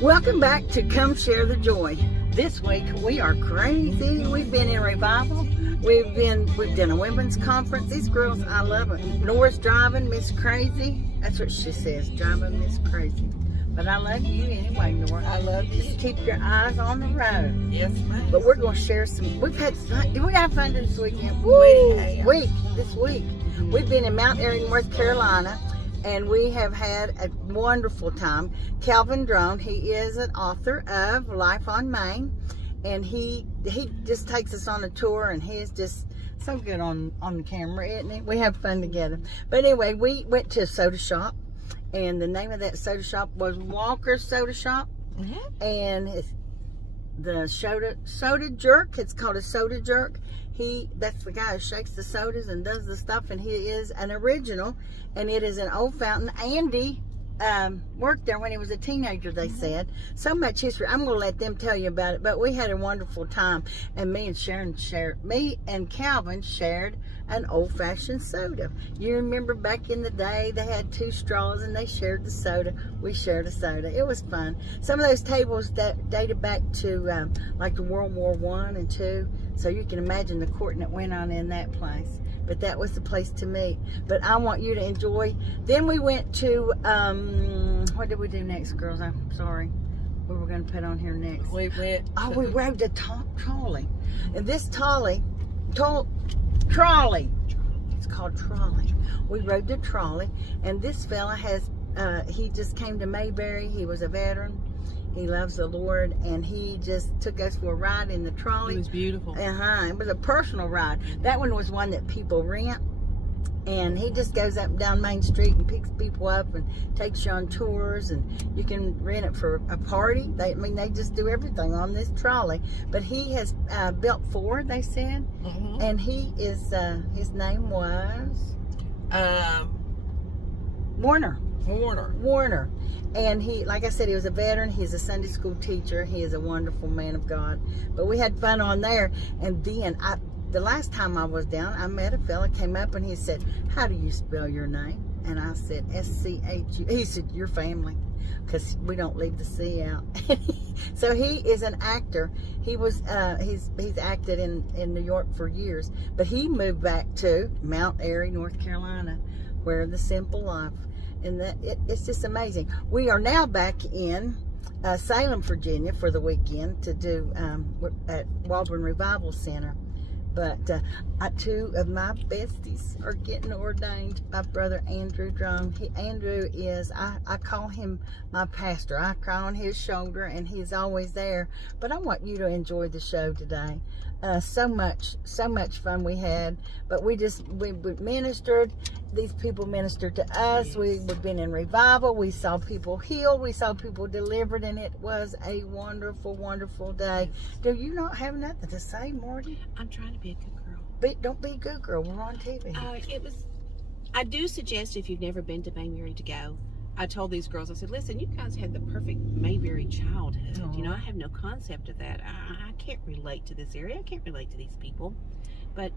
Welcome back to Come Share the Joy. This week we are crazy. We've been in revival. We've done a women's conference. These girls, I love it. Nora's driving Miss Crazy. That's what she says, driving Miss Crazy. But I love you anyway, Nora. I love you. Just keep your eyes on the road. Yes, ma'am. But we're going to share some. We've had fun. Did we have fun this weekend? This week. We've been in Mount Airy, North Carolina. And we have had a wonderful time. Calvin Drone, he is an author of Life on Main, and he just takes us on a tour, and he is just so good on the camera, isn't he? We have fun together. But anyway, we went to a soda shop, and the name of that soda shop was Walker's Soda Shop, and it's the soda jerk. It's called a soda jerk. That's the guy who shakes the sodas and does the stuff, and he is an original, and it is an old fountain. Andy worked there when he was a teenager, they said. So much history. I'm going to let them tell you about it, but we had a wonderful time, and me and Calvin shared an old-fashioned soda. You remember back in the day, they had 2 straws, and they shared the soda. We shared a soda. It was fun. Some of those tables that dated back to like the World War I and II, so you can imagine the courting that went on in that place. But that was the place to meet. But I want you to enjoy. Then we went to, what did we do next, girls? I'm sorry. What were we going to put on here next? We rode the trolley. And this trolley, it's called trolley. We rode the trolley. And this fella he just came to Mayberry. He was a veteran. He loves the Lord, and he just took us for a ride in the trolley. It was beautiful. It was a personal ride. That one was one that people rent, and he just goes up and down Main Street and picks people up and takes you on tours, and you can rent it for a party. They just do everything on this trolley. But he has built 4, they said, and he is, his name was? Warner. And he, like I said, he was a veteran. He's a Sunday school teacher. He is a wonderful man of God. But we had fun on there. And then the last time I was down, I met a fella, came up, and he said, "How do you spell your name?" And I said, S-C-H-U. He said, "Your family," because we don't leave the C out. So he is an actor. He was he's acted in New York for years, but he moved back to Mount Airy, North Carolina, where the simple life. And it's just amazing. We are now back in Salem, Virginia for the weekend to do at Waldron Revival Center. But 2 of my besties are getting ordained. My brother Andrew Drone. Andrew is, I call him my pastor. I cry on his shoulder, and he's always there. But I want you to enjoy the show today. So much fun we had. But we ministered. These people ministered to us. Yes. We've been in revival. We saw people healed. We saw people delivered, and it was a wonderful, wonderful day. Do you not have nothing to say, Marty? I'm trying to be a good girl. Don't be a good girl. We're on TV. I do suggest, if you've never been to Mayberry, to go. I told these girls, I said, listen, you guys had the perfect Mayberry childhood. Aww. You know, I have no concept of that. I can't relate to this area. I can't relate to these people. But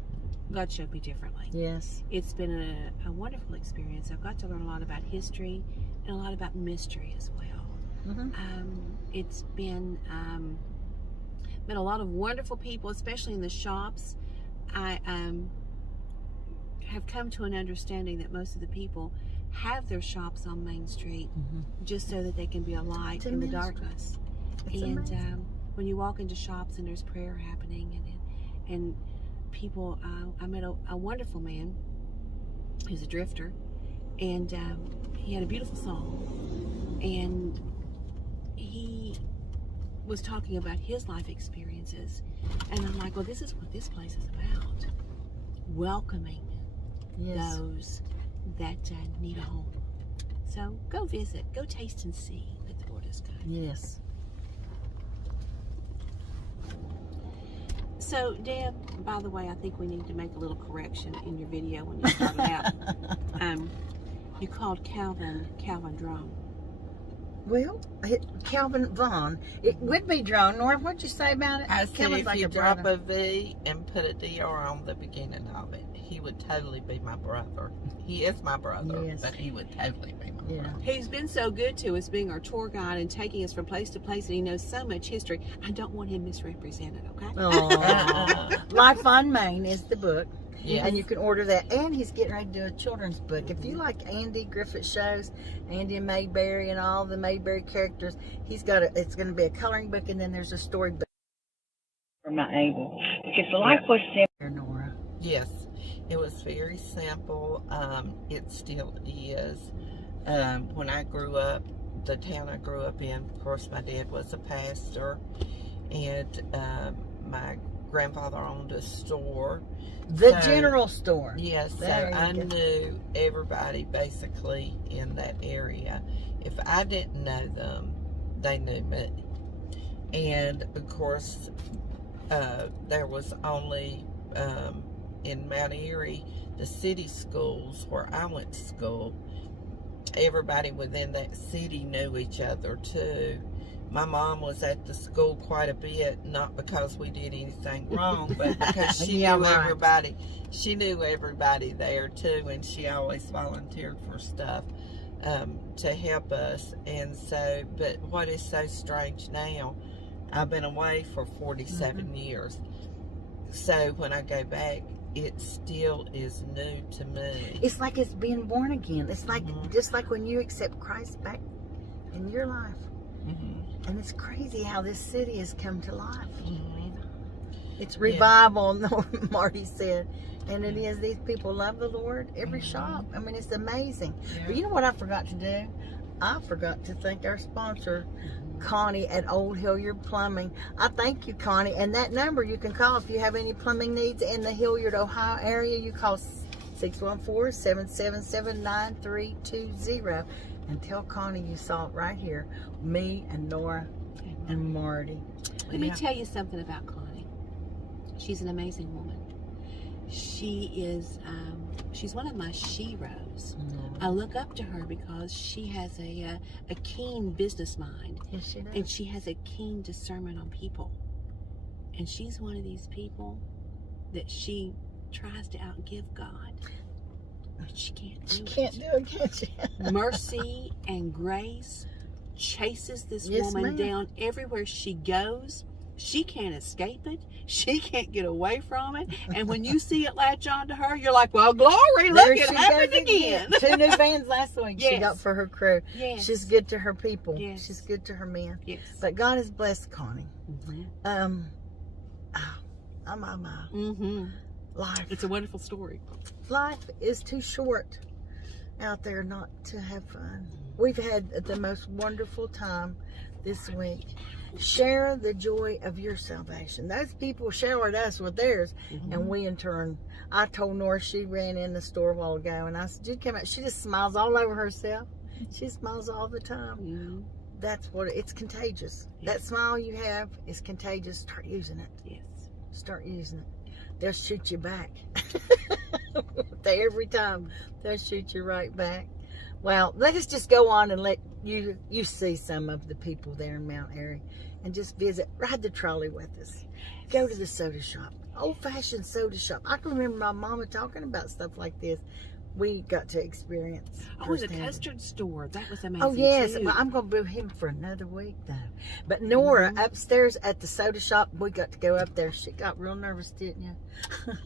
God showed me differently. Yes. It's been a wonderful experience. I've got to learn a lot about history and a lot about mystery as well. It's been a lot of wonderful people, especially in the shops. I have come to an understanding that most of the people have their shops on Main Street just so that they can be a light in the darkness. And when you walk into shops and there's prayer happening and people, I met a wonderful man who's a drifter, and he had a beautiful song, and he was talking about his life experiences, and I'm like, well, this is what this place is about, welcoming those that need a home. So go visit, go taste and see that the Lord is good. Yes. So, Deb, by the way, I think we need to make a little correction in your video when you started out. You called Calvin Drone. Well, Calvin Vaughn. It would be Drone. Nora, what'd you say about it? I said if you drop a V and put a DR on the beginning of it, he would totally be my brother. He is my brother, Yes. but he would totally be my brother. He's been so good to us, being our tour guide and taking us from place to place, and he knows so much history. I don't want him misrepresented, okay? Oh, Life on Maine is the book. Yes. And you can order that. And he's getting ready to do a children's book. If you like Andy Griffith shows, Andy and Mayberry and all the Mayberry characters, it's going to be a coloring book, and then there's a storybook. I'm not able. Because life was simple, Nora. Yes, it was very simple. It still is. When I grew up, the town I grew up in, of course, my dad was a pastor, and my grandfather owned a store. The general store. Yes, so There I you go. knew everybody basically in that area. If I didn't know them, they knew me. And of course, there was only in Mount Airy, the city schools where I went to school. Everybody within that city knew each other too. My mom was at the school quite a bit, not because we did anything wrong, but because she Yeah, knew right. everybody. She knew everybody there too, and she always volunteered for stuff to help us. And so, but what is so strange now, I've been away for 47 years. So when I go back, it still is new to me. It's like it's being born again. It's like Mhm. just like when you accept Christ back in your life. Mhm. And it's crazy how this city has come to life. Mhm. It's revival, Marty said. And it is. These people love the Lord. Every Mhm. shop. I mean, it's amazing. Yeah. But you know what I forgot to do? I forgot to thank our sponsor, Connie at Old Hilliard Plumbing. I thank you, Connie. And that number you can call if you have any plumbing needs in the Hilliard, Ohio area. You call 614-777-9320 and tell Connie you saw it right here. Me and Nora and Marty. Let me tell you something about Connie. She's an amazing woman. She is, she's one of my sheroes. I look up to her because she has a keen business mind. Yes, she does. And she has a keen discernment on people. And she's one of these people that she tries to outgive God. But she can't do She it. can't do it, can she? Mercy and grace chases this Yes, woman ma'am. down everywhere she goes. She can't escape it. She can't get away from it. And when you see it latch on to her, you're like, well, glory, look, There it she happened goes again. 2 new vans last week she Yes. got for her crew. Yes. She's good to her people. Yes. She's good to her men. Yes. But God has blessed Connie. Mm-hmm. My. Mm-hmm. Life. It's a wonderful story. Life is too short out there not to have fun. We've had the most wonderful time this week. Share the joy of your salvation. Those people showered us with theirs, and we in turn. I told Nora, she ran in the store a while ago, and I said, "You come out." She just smiles all over herself. She smiles all the time. Mm-hmm. That's what it's contagious. Yes. That smile you have is contagious. Start using it. Yes. Start using it. They'll shoot you back. Every time they'll shoot you right back. Well, let us just go on and let you see some of the people there in Mount Airy, and just visit. Ride the trolley with us. Go to the soda shop. Old-fashioned soda shop. I can remember my mama talking about stuff like this. We got to experience. Oh, the firsthand. custard store. That was amazing. Oh, yes. too. Well, I'm going to boo him for another week, though. But Nora, upstairs at the soda shop, we got to go up there. She got real nervous, didn't you?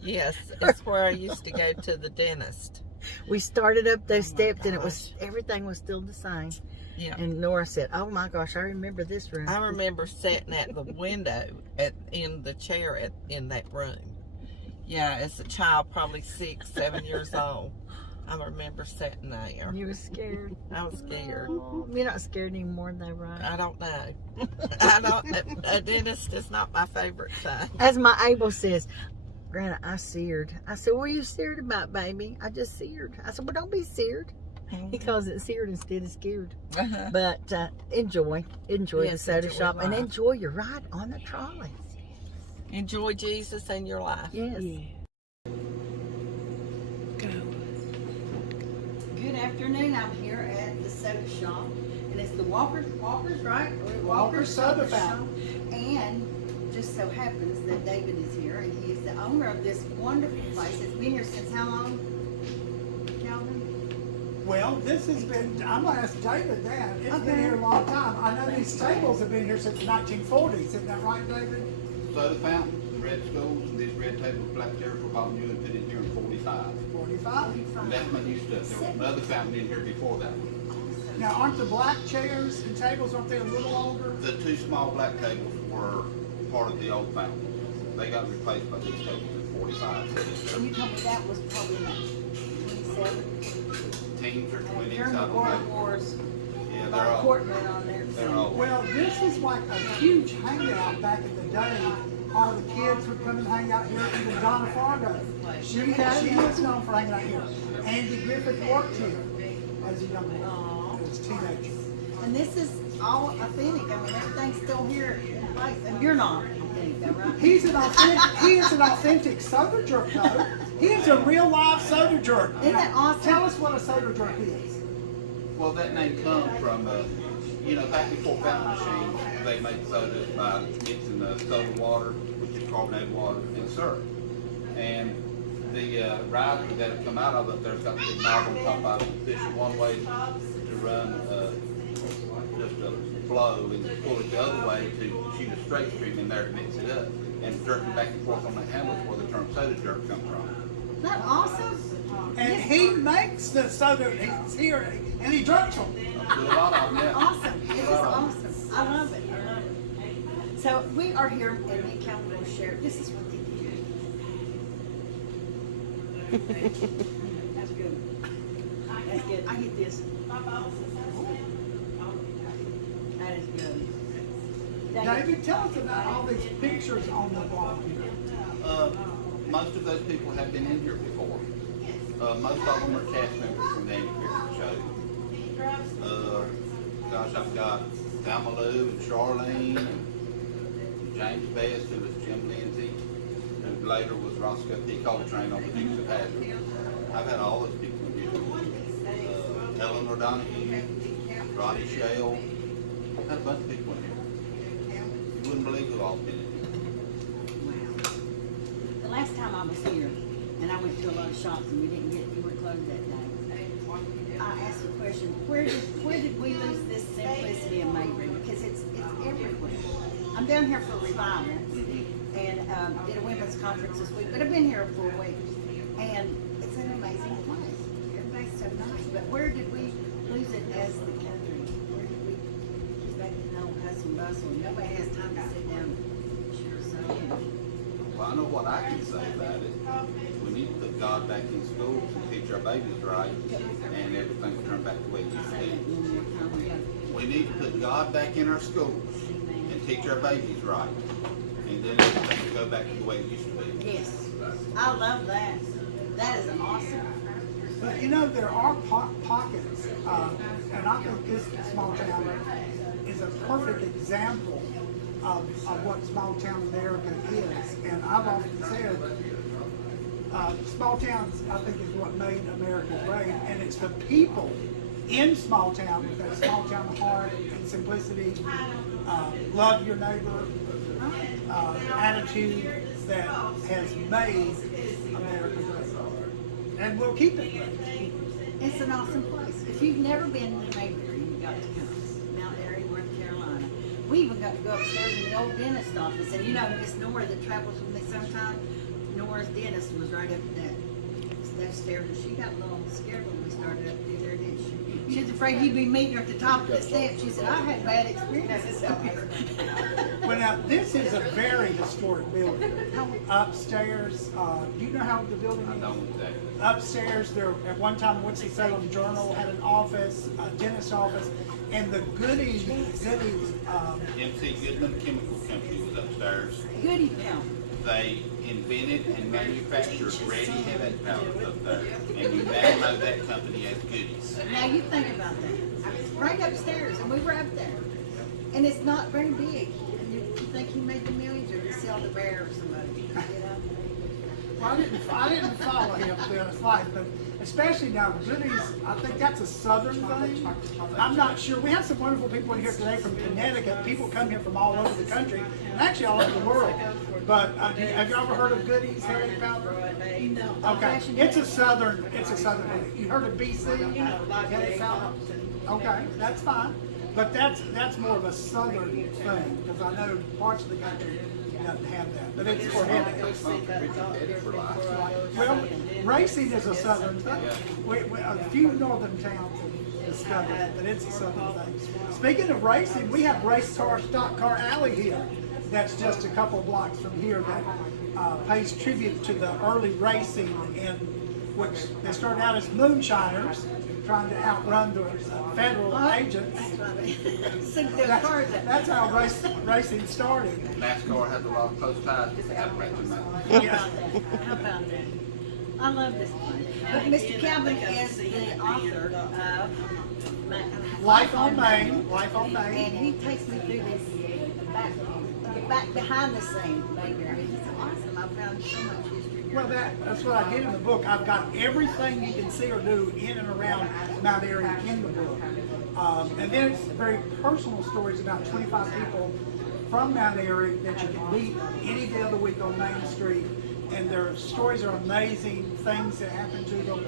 Yes, it's where I used to go to the dentist. We started up those Oh, my steps, and it was gosh. everything was still the same. Yeah. And Nora said, "Oh my gosh, I remember this room." I remember sitting at the window in the chair in that room. Yeah, as a child, probably 6, 7 years old. I remember sitting there. You were scared. I was scared. Oh, you're not scared anymore, though, right? I don't know. A dentist is not my favorite thing. As my Abel says, "Granny, I seared." I said, "What are you seared about, baby?" "I just seared." I said, "Well, don't be seared." He calls it seared instead of scared. Uh-huh. But enjoy the Yes, soda enjoy shop, and life. enjoy your ride on the trolley. Enjoy Jesus in your life. Yes. Yeah. Go. Good afternoon. I'm here at the soda shop, and it's the Walker's, right? Walker's Soda Fountain. And just so happens that David is here, and he is the owner of this wonderful place. It's been here since how long, Calvin? Well, this has been, I'm gonna ask David that. It's Okay. been here a long time. I know these tables have been here since the 1940s. Isn't that right, David? Soda fountain, red stools, and these red tables, black chairs were bought new and put in here in 45. 45. And that's my new stuff. There was another fountain in here before that one. Now, aren't the black chairs and tables, aren't they a little older? The two small black tables were part of the old fountain. They got replaced by these tables in 45. And you told me that was probably like 27. Teens or 20s, During I the don't World know. Wars, Yeah, by they're all, Courtman on there. they're so- all. Well, this is like a huge hangout back in the day. All the kids would come and hang out here. Even Donna Fargo. She was known for hanging out here. Andy Griffith worked here as a young man, as a teenager. And this is all authentic. I mean, everything's still here in place. And you're not authentic, though, right? He is an authentic soda jerk, though. He is a real live soda jerk. Isn't that awesome? Tell us what a soda jerk is. Well, that name comes from, back before fountain machines, they made sodas by mixing the soda water, which is carbonated water, and syrup. And the riser that have come out of it, there's got the big knob on top of it. This is one way to run just a flow, and pull it the other way to shoot a straight stream in there to mix it up. And jerking back and forth on the handles where the term soda jerk comes from. Isn't that awesome? And he makes the soda, he's here, and he jerks them. Do a lot of them, yeah. Awesome. It is awesome. I love it. I love it. So we are here, and me and Calvin will share. This is what they do. That's good. That's good. I get this. That is good. David, tell us about all these pictures on the wall here. Most of those people have been in here before. Most of them are cast members from the Andy Griffith Show. I've got Thelma Lou and Charlene and James Best, who was Jim Lindsay, who later was Roscoe P. Coltrane on the Dukes of Hazzard. I've had all those people in here. Eleanor Donahue, Ronnie Shale. I've had a bunch of people in here. You wouldn't believe who all's been in here. The last time I was here, and I went to a lot of shops, and we were closed that day. I asked the question, where did we lose this simplicity of Maybury? Because it's everywhere. I'm down here for revival, and did a women's conference this week, but I've been here for a week, and it's an amazing place. Everybody's so nice, but where did we lose it as the country? Where did we get back to the old hustle and bustle? Nobody has time to sit down and share something. Well, I know what I can say about it. We need to put God back in schools and teach our babies right, and everything will turn back the way it used to be. We need to put God back in our schools and teach our babies right, and then everything will go back to the way it used to be. Yes, I love that. That is awesome. But there are pockets, and I think this small town is a perfect example of what small town America is. And I've often said, small towns, I think, is what made America great, and it's the people in small town with that small town heart and simplicity, love your neighbor, attitude that has made America great, and we'll keep it great. It's an awesome place. If you've never been to Mayberry, you've got to come. Mount Airy, North Carolina. We even got to go upstairs in the old dentist office, and Miss Nora that travels with me sometimes, Nora's dentist was right up that stairs, and she got a little scared when we started up through there, didn't she? She was afraid he'd be meeting her at the top of the steps. She said, I had bad experiences up here. Well, now, this is a very historic building. Upstairs, do you know how the building I is? don't exactly. Upstairs, there at one time, the Winston-Salem Journal had an office, a dentist office, and the goodies, MC Goodman Chemical Company was upstairs. Goody Town. They invented and manufactured ready head powders up there, and you now know that company as Goodies. Now you think about that. It's right upstairs, and we were up there. And it's not very big. And you think he made the millions, or did he sell the bear or somebody? Well, I didn't follow him through his life, but especially now, Goodies, I think that's a southern thing. I'm not sure. We have some wonderful people in here today from Connecticut. People come here from all over the country, and actually all over the world. But have you ever heard of Goodies, Harry Powder? No. Okay, it's a southern thing. You heard of BC? Okay, that's fine. But that's more of a southern thing, because I know parts of the country doesn't have that. But it's for headaches. Well, racing is a southern thing. A few northern towns have discovered it, but it's a southern thing. Speaking of racing, we have Race Car Stock Car Alley here. That's just a couple blocks from here that pays tribute to the early racing, in which they started out as moonshiners, trying to outrun the federal agents. That's how racing started. NASCAR has a lot of close ties with the Appalachian Mountains. Yeah. How about that? I love this one. But Mr. Calvin is the author of Life on Main. Life on and Main. he takes me through this back behind the scenes, baby. I mean, it's awesome. I found so much history here. Well, that's what I did in the book. I've got everything you can see or do in and around Mount Airy in the book. And then it's very personal stories about 25 people from Mount Airy that you can meet any day of the week on Main Street. And their stories are amazing, things that happen to them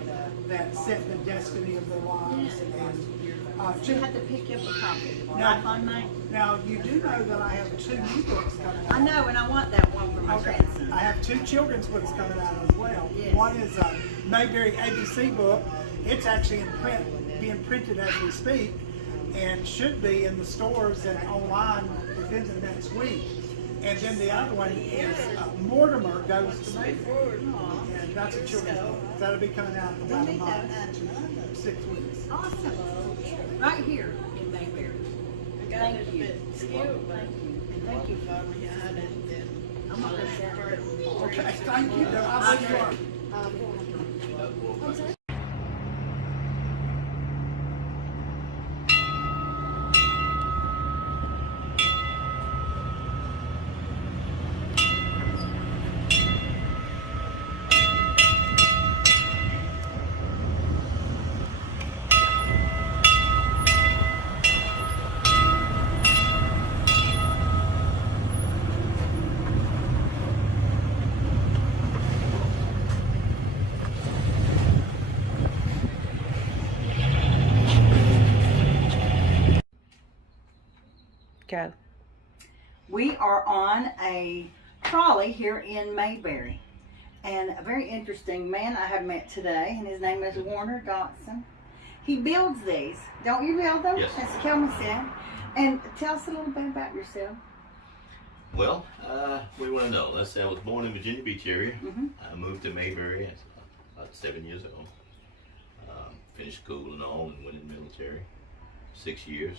that set the destiny of their lives. And You have to pick up a copy. Now- Life on Main. now, you do know that I have 2 new books coming out. I know, and I want that one for my Okay, grandson. I have 2 children's books coming out as well. Yes. One is a Mayberry ABC book. It's actually in print, being printed as we speak, and should be in the stores and online within the next week. And then the other one is Mortimer Goes to Mayberry, and that's a children's book. That'll be coming out in about a month, 6 weeks. Awesome. Right here in Mayberry. Thank you. Thank you. And thank you for I'm not gonna share it. Okay, thank you. I'll let you on. Go. We are on a trolley here in Mayberry. And a very interesting man I have met today, and his name is Warner Dotson. He builds these. Don't you build them? Yes. As Kelman said. And tell us a little bit about yourself. Well, what do you want to know? Let's say I was born in Virginia Beach area. Mhm. I moved to Mayberry about 7 years ago. Finished school and all, and went in the military. 6 years.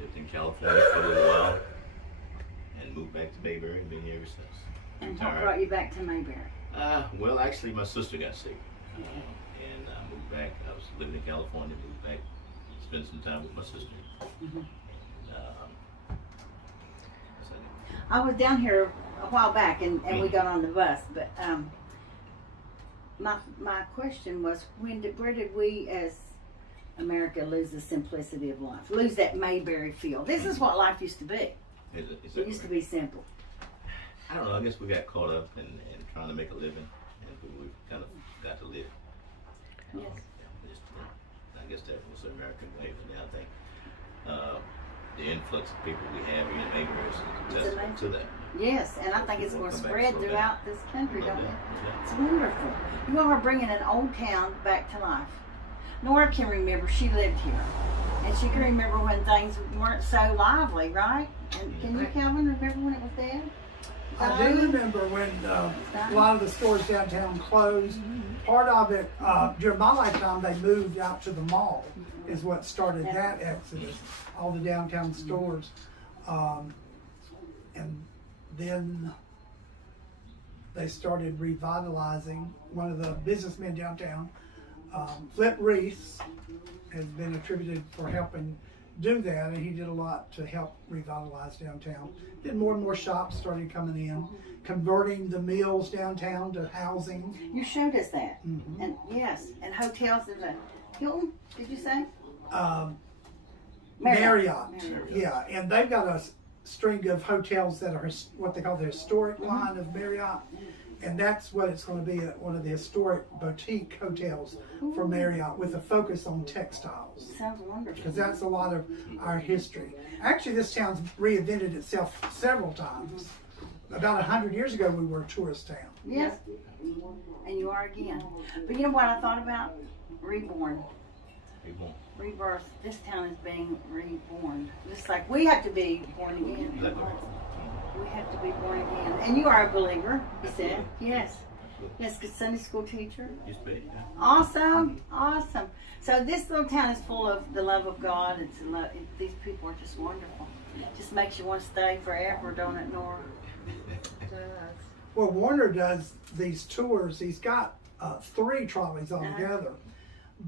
Lived in California for a little while, and moved back to Mayberry and been here ever since. And what brought you back to Mayberry? Well, actually, my sister got sick, and I moved back. I was living in California, moved back, spent some time with my sister. Mhm. So, I was down here a while back, and we got on the bus, but my question was, where did we as America lose the simplicity of life, lose that Mayberry feel? This is what life used to be. is that It used to be simple. I don't know. I guess we got caught up in trying to make a living, and we kind of got to live. Yes. I guess that was the American way. But now I think the influx of people we have here in Mayberry is a testament to that. Yes, and I think it's going to Come back spread slow down. throughout this country, A little don't bit, it? yeah. It's wonderful. You all are bringing an old town back to life. Nora can remember, she lived here. And she can remember when things weren't so lively, right? And can you, Calvin, remember when it was dead? I do remember when a lot of the stores downtown closed. Part of it, during my lifetime, they moved out to the mall, is what started that exodus, all the downtown stores. And then they started revitalizing. One of the businessmen downtown, Flip Reese, has been attributed for helping do that, and he did a lot to help revitalize downtown. Then more and more shops started coming in, converting the mills downtown to housing. You showed us that. Mhm. And yes, and hotels. There's a Hilton, did you say? Marriott. Marriott. Yeah, and they've got a string of hotels that are what they call the historic Mm-hmm. line of Marriott, and that's what it's going to be, one of the historic boutique hotels for Marriott with a focus on textiles, Sounds wonderful. because that's a lot of our history. Actually, this town's reinvented itself several times. About 100 years ago, we were a tourist town. Yes. And you are again. But you know what I thought about? Reborn. Rebirth. This town is being reborn. Just like we have to be born again. Exactly. We have to be born again. And you are a believer, you said. Yes. Yes, good Sunday school teacher. Used to be, yeah. Awesome. Awesome. So this little town is full of the love of God. These people are just wonderful. Just makes you want to stay forever, don't it, Nora? Well, Warner does these tours. He's got 3 trolleys altogether,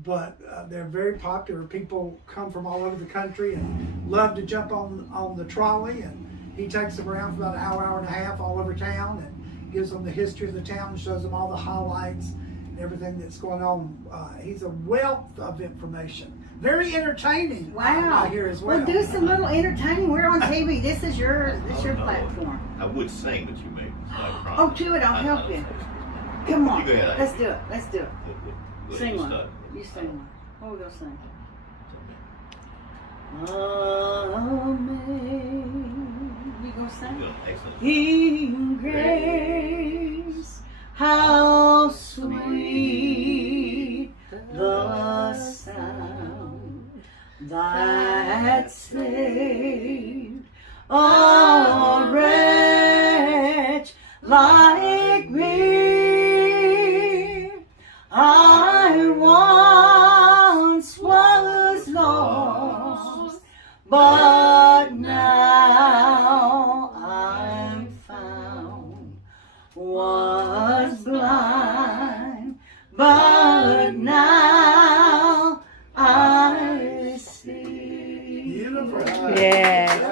but they're very popular. People come from all over the country and love to jump on the trolley, and he takes them around for about an hour and a half all over town and gives them the history of the town, shows them all the highlights and everything that's going on. He's a wealth of information. Very entertaining. Wow. I hear as well. Well, do some little entertaining. We're on TV. This is your Oh, no. platform. I would sing, but you may. Oh, do it. I'll help you. Come on. You go ahead. Let's do it. Let's do it. Go Sing ahead, one. start. You sing one. What are we going to sing? Amen. You going to sing? You're doing excellent. In grace, how sweet the sound that saved a wretch like me. I once was lost, but now I'm found. Was blind, but now I see. Beautiful. Yes.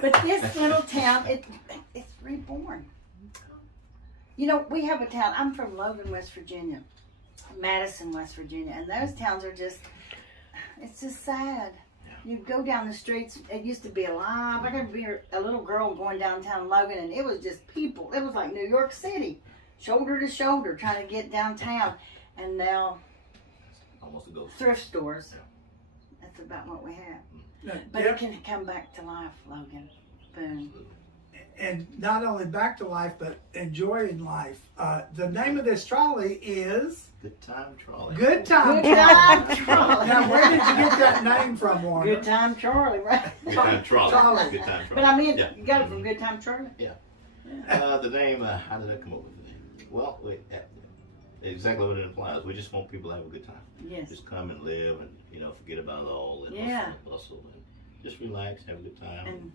But this little town, it's reborn. You know, we have a town, I'm from Logan, West Virginia, Madison, West Virginia, and those towns are just, it's just sad. You go down the streets, it used to be alive. I remember a little girl going downtown Logan, and it was just people. It was like New York City, shoulder to shoulder, trying to get downtown. And now, Almost a ghost. thrift stores. That's about what we have. Now, But Deb- it can come back to life, Logan. Boom. and not only back to life, but enjoying life. The name of this trolley is Good time trolley. Good Time Good time, Trolley. Charlie. Now, where did you get that name from, Warner? Good time, Charlie, right? Good time trolley. Trolley. Good time trolley. But I mean, Yeah. you got it from Good Time, Charlie. The name, how did I come up with the name? Well, exactly what it implies. We just want people to have a good time. Yes. Just come and live and, forget about all the Yeah. hustle and bustle and just relax, have a good time. And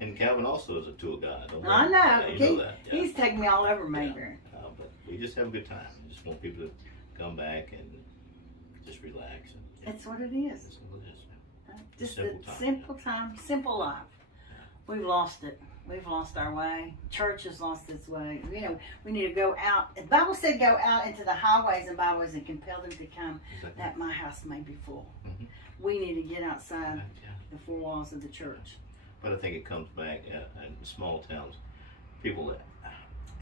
And Calvin also is a tour guide. Don't I worry. know. Yeah, you know that. Yeah. He's taking me all over Mayberry. But we just have a good time. We just want people to come back and just relax. And, That's what it is. That's what it is. Just Simple a time. simple time, simple life. We've lost it. We've lost our way. Church has lost its way. We need to go out. The Bible said go out into the highways and byways and compel them to come, Exactly. that my house may be full. Mhm. We need to get outside Yeah. the four walls of the church. But I think it comes back in small towns. People that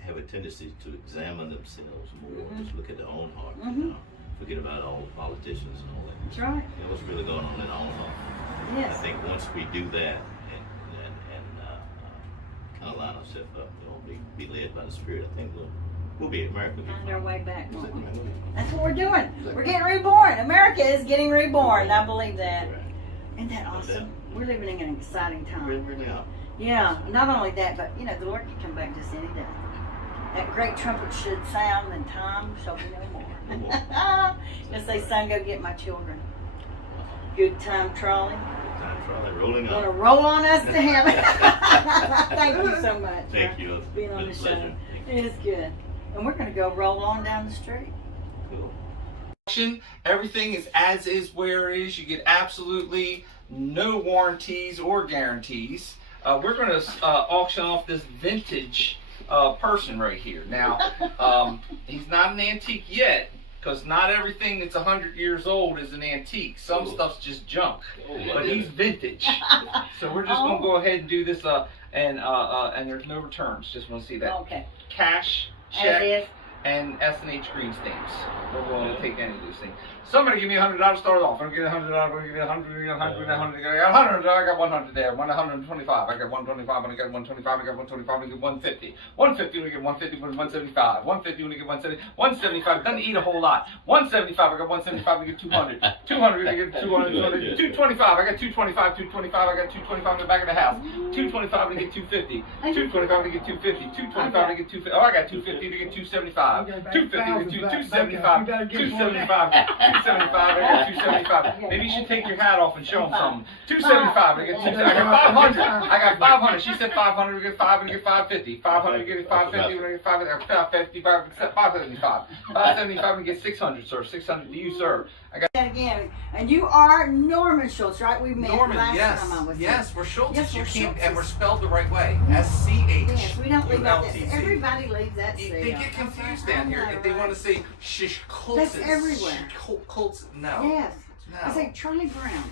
have a tendency to examine themselves more, Mhm. just look at their own heart, Mhm. Forget about all the politicians and all that. That's right. What's really going on in our own heart. I Yes. think once we do that and kind of line ourselves up, be led by the Spirit, I think we'll be America. Find our way back, won't we? Exactly. That's what we're doing. We're getting reborn. America is getting reborn. I believe that. Right. Isn't that awesome? We're living in an exciting We time. really are. Yeah, not only that, but the Lord can come back just any day. That great trumpet should sound, and time shall be no more. Just say, son, go get my children. Good time, trolley. Time trolley rolling Gonna up. roll on us to heaven. Thank you so much. Thank for you. It's being on been the a show. pleasure. Thank you. It is good. And we're gonna go roll on down the street. Cool. Everything is as is where it is. You get absolutely no warranties or guarantees. We're going to auction off this vintage person right here. Now, he's not an antique yet, because not everything that's 100 years old is an antique. Some stuff's just junk, but he's vintage. So we're just going to go ahead and do this, and there's no returns. Just want to see that. Okay. Cash, As check, is. and S&H green stamps. We're willing to take any of those things. Somebody give me $100 to start off. I'm going to get $100. I'm going to get $100. I got 100. I got 100 there. 125. I got 125. I got 125. I got 125. I get 150. 150. We get 150. 175. 150. We get 170. 175. Doesn't eat a whole lot. 175. I got 175. We get 200. 200. We get 200. 225. I got 225. 225. I got 225 in the back of the house. 225 to get 250. 225 to get 250. 225 to get 250. Oh, I got 250 to get 275. 250 to get 275. 275. 275, I got 275. Maybe you should take your hat off and show them something. 275, I got 500. I got 500. She said 500, we get 5, we get 550. 500, we get 550, we get 550, 575. 575, we get 600, sir. 600 to you, sir. I got That again. And you are Norman Schultz, right? We met Norman, last yes. time I was Yes, here. we're Schultz. Yes, You we're can't, Schultzes. and we're spelled the right way. S-C-H. Yes, we don't leave out that. U-L-T-Z. Everybody leaves that They C. get confused down here if they want to say shish That's everywhere. Colts. No. Yes. No. I say Charlie Brown.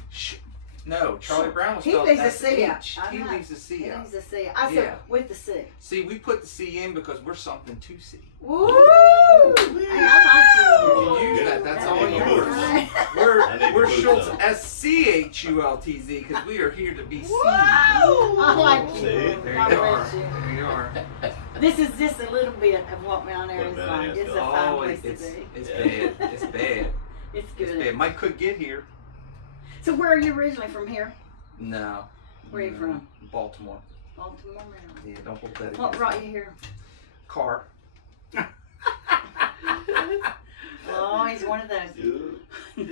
No, Charlie Brown was He spelled leaves a C out. S-H. I He know. leaves a C He out. leaves a C. I said Yeah. with the C. See, we put the C in because we're something to see. Woo! Hey, I You like can use that. That's I all need yours. boots. We're need we're boots, Schultz though. S-C-H-U-L-T-Z because we are here to be seen. I like you. See? There God you bless are. you. There you are. This is just a little bit of what Mount Airy is What like. Mount It's a Airy's fine Oh, place it's to be. it's Yeah. bad. It's bad. It's It's good. bad. Mike could get here. So where are you originally from here? No. Where are you from? Baltimore. Baltimore, Maryland. Yeah, don't hold that What against brought me. you here? Car. Oh, he's one of those. Dude. Was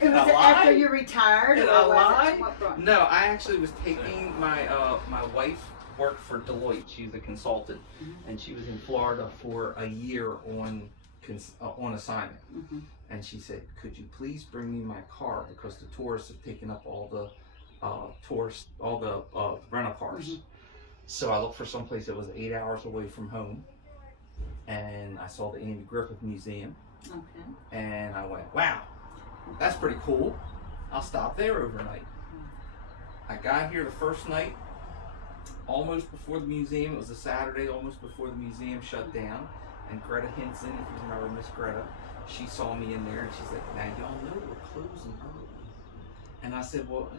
Did I it after lie? you retired? Did or I was lie? it, what brought you? No, I actually was taking my my wife worked for Deloitte. She's a consultant, and she was in Florida for a year on assignment. Mhm. And she said, "Could you please bring me my car because the tourists have taken up all the rental cars." So I looked for someplace that was 8 hours away from home, and I saw the Andy Griffith Museum, Okay. and I went, "Wow, that's pretty cool. I'll stop there overnight." I got here the first night, almost before the museum. It was a Saturday, almost before the museum shut down. And Greta Hinson, if you remember Miss Greta, she saw me in there and she's like, "Now y'all know we're closing early." And I said, "Well,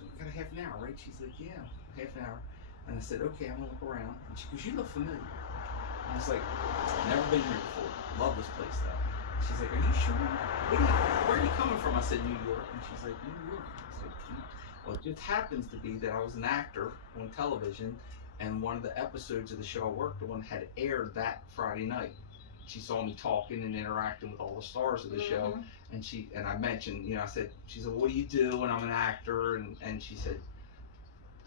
we got a half an hour, right?" She's like, "Yeah, half an hour." And I said, "Okay, I'm gonna look around." And she goes, "You look familiar." And I was like, "Never been here before. Love this place though." She's like, "Are you sure? Where are you coming from?" I said, "New York." And she's like, "New York?" I said, "Well, it just happens to be that I was an actor on television, and one of the episodes of the show I worked on had aired that Friday night." She saw me talking and interacting with all the stars of the show, and I mentioned, I said, she said, "What do you do?" And I'm an actor, and she said,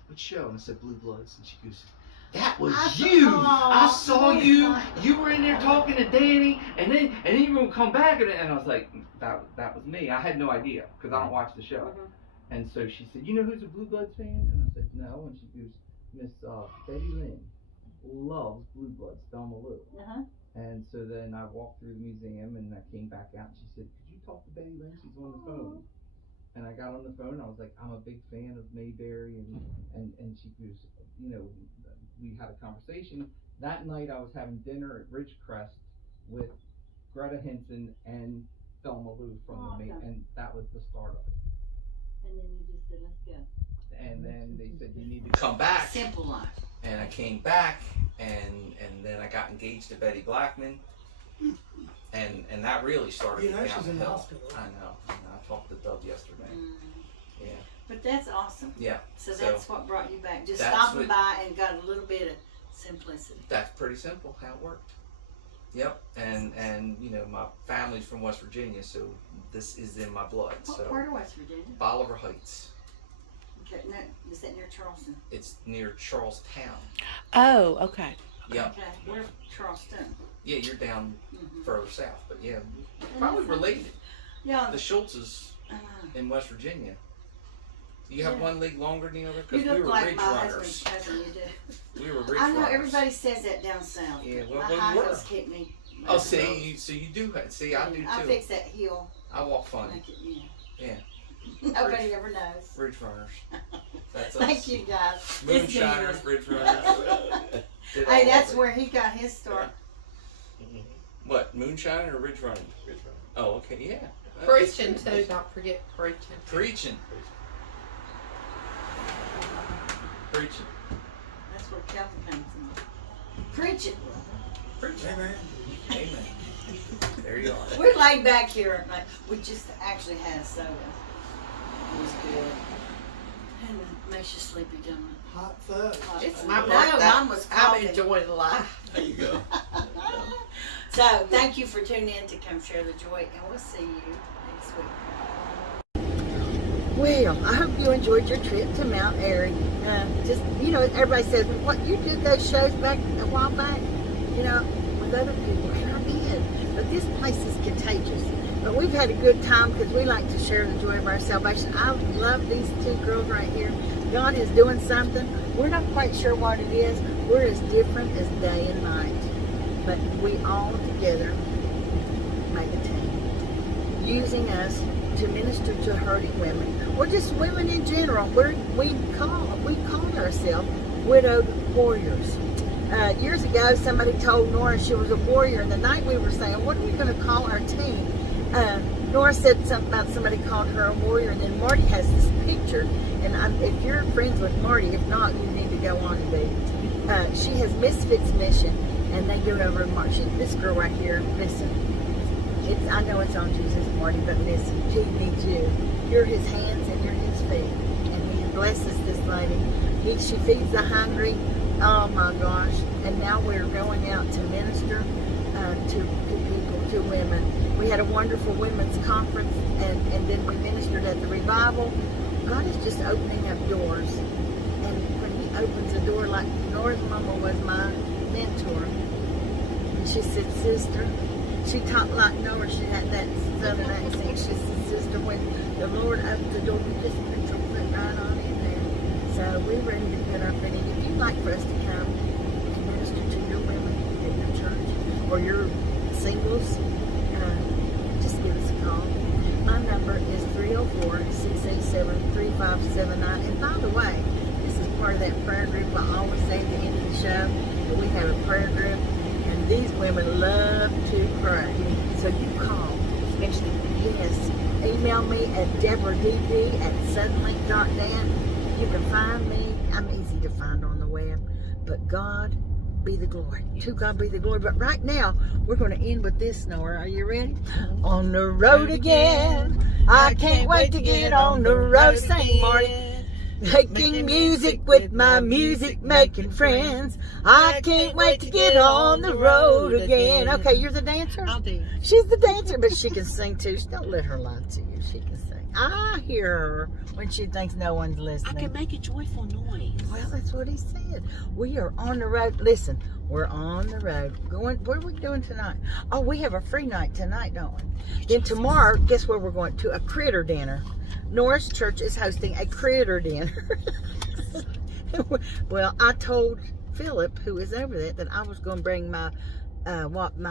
"What show?" And I said, "Blue Bloods." And she goes, "That was you! I saw you. You were in there talking to Danny, and then you were gonna come back." And I was like, "That was me." I had no idea because I don't watch the show. And so she said, "You know who's a Blue Bloods fan?" And I said, "No." And she goes, "Miss Betty Lynn loves Blue Bloods, Thelma Lou." And so then I walked through the museum and I came back out and she said, "Could you talk to Betty Lynn? She's on the phone." And I got on the phone and I was like, "I'm a big fan of Mayberry." And she goes, we had a conversation. That night I was having dinner at Ridgecrest with Greta Hinson and Thelma Lou from the May, and that was the start of it. And then you just said, "Let's go." And then they said, "You need to come back." Simple life. And I came back, and then I got engaged to Betty Blackman, and that really started You know, me she's down in the the hill. hospital. I know. I talked to Doug yesterday. Yeah. But that's awesome. Yeah. So that's what brought you back. Just that's stopping what- by and got a little bit of simplicity. That's pretty simple how it worked. Yep. And my family's from West Virginia, so this is in my blood. What So part of West Virginia? Bolivar Heights. Okay, no, is that near Charleston? It's near Charlestown. Oh, okay. Yeah. Okay, we're Charleston. Yeah, you're down further south, but yeah, probably related. Yeah. The Schultzes in West Virginia. You have Yeah. one league longer than the other? Because You we look were like ridge my runners. husband's cousin, you do. We were ridge I know, runners. everybody says that down south. Yeah, well, my we high were. heels keep me. Oh, see, so you do. See, I do too. I fix that heel. I walk funny. Make it, Yeah. Nobody ever knows. Ridge runners. That's us. Thank you guys. It's Moonshiners, good. ridge runners. Did all Hey, of that's it. where he got his start. What, moonshining or ridge running? Ridge running. Oh, okay, yeah. Preaching too, don't forget preaching. Preaching. Preaching. That's where Calvin came from. Preach it. Preaching. Amen. Amen. There you are. We're laid back here. Like, we just actually had a soda. It was good. And it makes you sleepy, don't it? Hot fudge. It's No, my birthday. mine was coffee. I'm enjoying life. There you go. So, thank you for tuning in to come share the joy, and we'll see you next week. Well, I hope you enjoyed your trip to Mount Airy. Just, everybody says, what, you did those shows back a while back, with other people, and I did. But this place is contagious. But we've had a good time because we like to share the joy of our salvation. I love these two girls right here. God is doing something. We're not quite sure what it is. We're as different as day and night. But we all together make a team, using us to minister to hurting women, or just women in general. We call ourselves widowed warriors. Years ago, somebody told Nora she was a warrior, and the night we were saying, what are we going to call our team? Nora said something about somebody called her a warrior, and then Marty has this picture, and if you're friends with Marty, if not, you need to go on and be. She has Misfits Mission, and they go over and march. This girl right here, listen, I know it's on Jesus, Marty, but listen, he needs you. You're his hands and you're his feet, and he blesses this lady. She feeds the hungry. Oh my gosh. And now we're going out to minister to people, to women. We had a wonderful women's conference, and then we ministered at the revival. God is just opening up doors. And when he opens a door, like Nora's mama was my mentor. And she said, sister, she talked like Nora, she had that southern accent. She said, sister, when the Lord opens the door, you just put your foot right on in there. So we're ready to put our foot in. If you'd like for us to come and minister to your women in your church, or your singles, just give us a call. My number is 304-687-3579. And by the way, this is part of that prayer group. I always say at the end of the show that we have a prayer group, and these women love to pray. So you call, especially yes. Email me at debradb@suddenlink.net. You can find me. I'm easy to find on the web. But God be the glory. To God be the glory. But right now, we're going to end with this, Nora. Are you ready? On the road again. I can't wait to get on the road. Sing, Marty. Making music with my music, making friends. I can't wait to get on the road again. Okay, you're the dancer? I'll do. She's the dancer, but she can sing too. Don't let her lie to you. She can sing. I hear her when she thinks no one's I listening. can make a joyful noise. Well, that's what he said. We are on the road. Listen, we're on the road. Going. What are we doing tonight? Oh, we have a free night tonight, don't we? Then tomorrow, guess where we're going to? A critter dinner. Norris Church is hosting a critter dinner. Well, I told Philip, who is over there, that I was going to bring my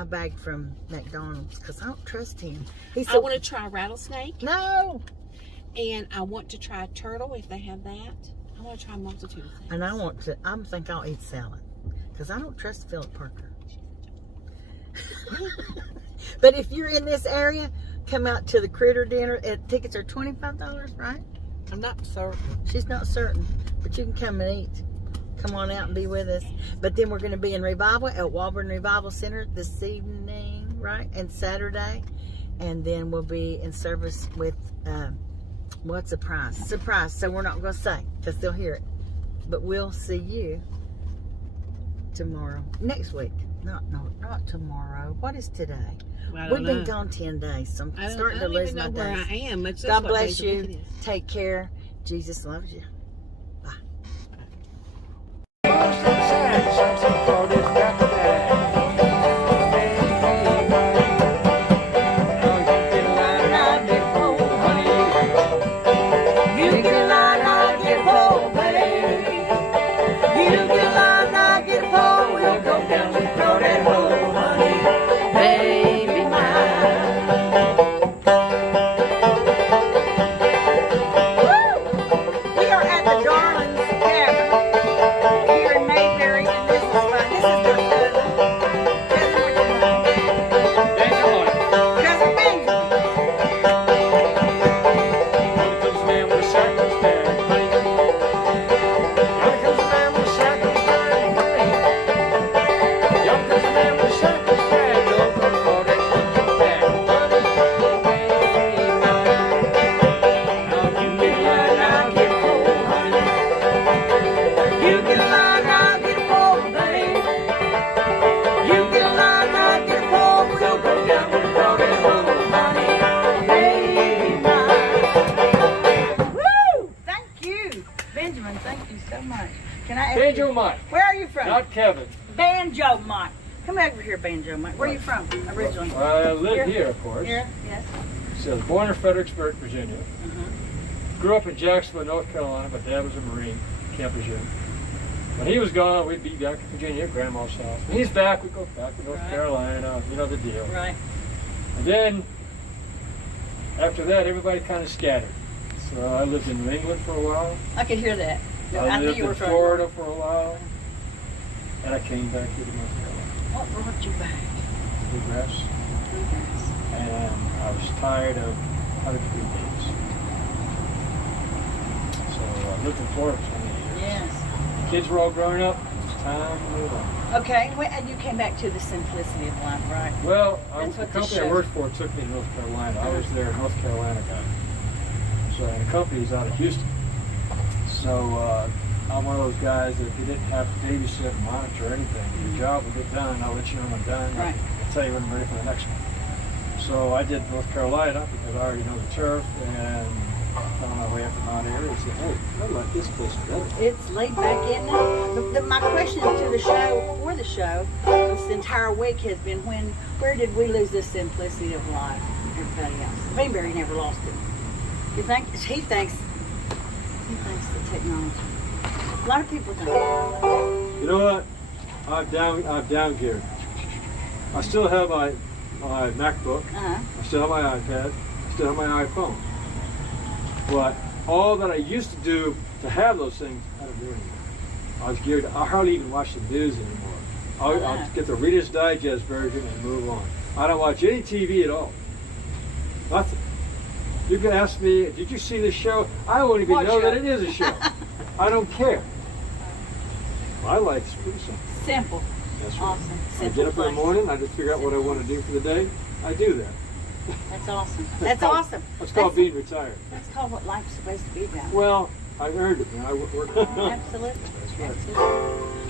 bag from McDonald's because I don't trust him. He said, I want to try rattlesnake, no. and I want to try turtle if they have that. I want to try a multitude of things. And I think I'll eat salad because I don't trust Philip Parker. But if you're in this area, come out to the critter dinner. Tickets are $25, right? I'm not certain. She's not certain, but you can come and eat. Come on out and be with us. But then we're going to be in revival at Walburn Revival Center this evening, right? And Saturday. And then we'll be in service with, what's a prize? Surprise. So we're not going to say because they'll hear it. But we'll see you tomorrow. Next week. Not tomorrow. What is today? Well, We've been gone 10 days, so I'm starting to lose my where days. I am. Much less God what bless days of the week you. it is. Take care. Jesus loves you. Something for this so much. Can I ask Banjo you, Mike, where are you from? not Kevin. Banjo Mike. Come over here, Banjo Mike. Where are you from originally? I live here, of course. Here? Yes. So I was born in Fredericksburg, Virginia. Grew up in Jacksonville, North Carolina. My dad was a Marine, Camp Lejeune. When he was gone, we'd be back in Virginia at Grandma's house. When he's back, we go back to North Carolina. You know the deal. Right. And then, after that, everybody kind of scattered. So I lived in New England for a while. I could hear that. I knew lived you were in from Florida for a while. And I came back here to North Carolina. What brought you back? Bluegrass. Bluegrass. And I was tired of 100-degree days. So I lived in Florida for 20 years. Yes. The kids were all growing up. It was time to move on. Okay, and you came back to the simplicity of life, right? Well, That's the what this company I shows. worked for took me to North Carolina. I was their North Carolina guy. So the company's out of Houston. So I'm one of those guys that if you didn't have to babysit and monitor anything, your job would get done. I'll let you know when I'm done. Right. I'll tell you when I'm ready for the next one. So I did North Carolina because I already know the turf, and on my way up to Mount Airy, I said, hey, I like this place better. It's laid back in there. My question to the show, for the show, this entire week has been where did we lose this simplicity of life? Everybody else. Greenberry never lost it. You think? He thinks the technology. A lot of people think. You know what? I've down geared. I still have my MacBook. I still have my iPad. I still have my iPhone. But all that I used to do to have those things, I don't do anymore. I was geared. I hardly even watch the news anymore. I'll get the Reader's Digest version and move on. I don't watch any TV at all. Nothing. You can ask me, did you see this show? I won't even know that it is a show. I don't care. I like it's pretty simple. Simple. That's right. Awesome. I Simple get up in the place. morning, I just figure out what I want to do for the day. I do that. That's awesome. That's awesome. That's called being retired. That's called what life's supposed to be about. Well, I earned it, man. I worked hard. Absolutely. That's right. Absolutely.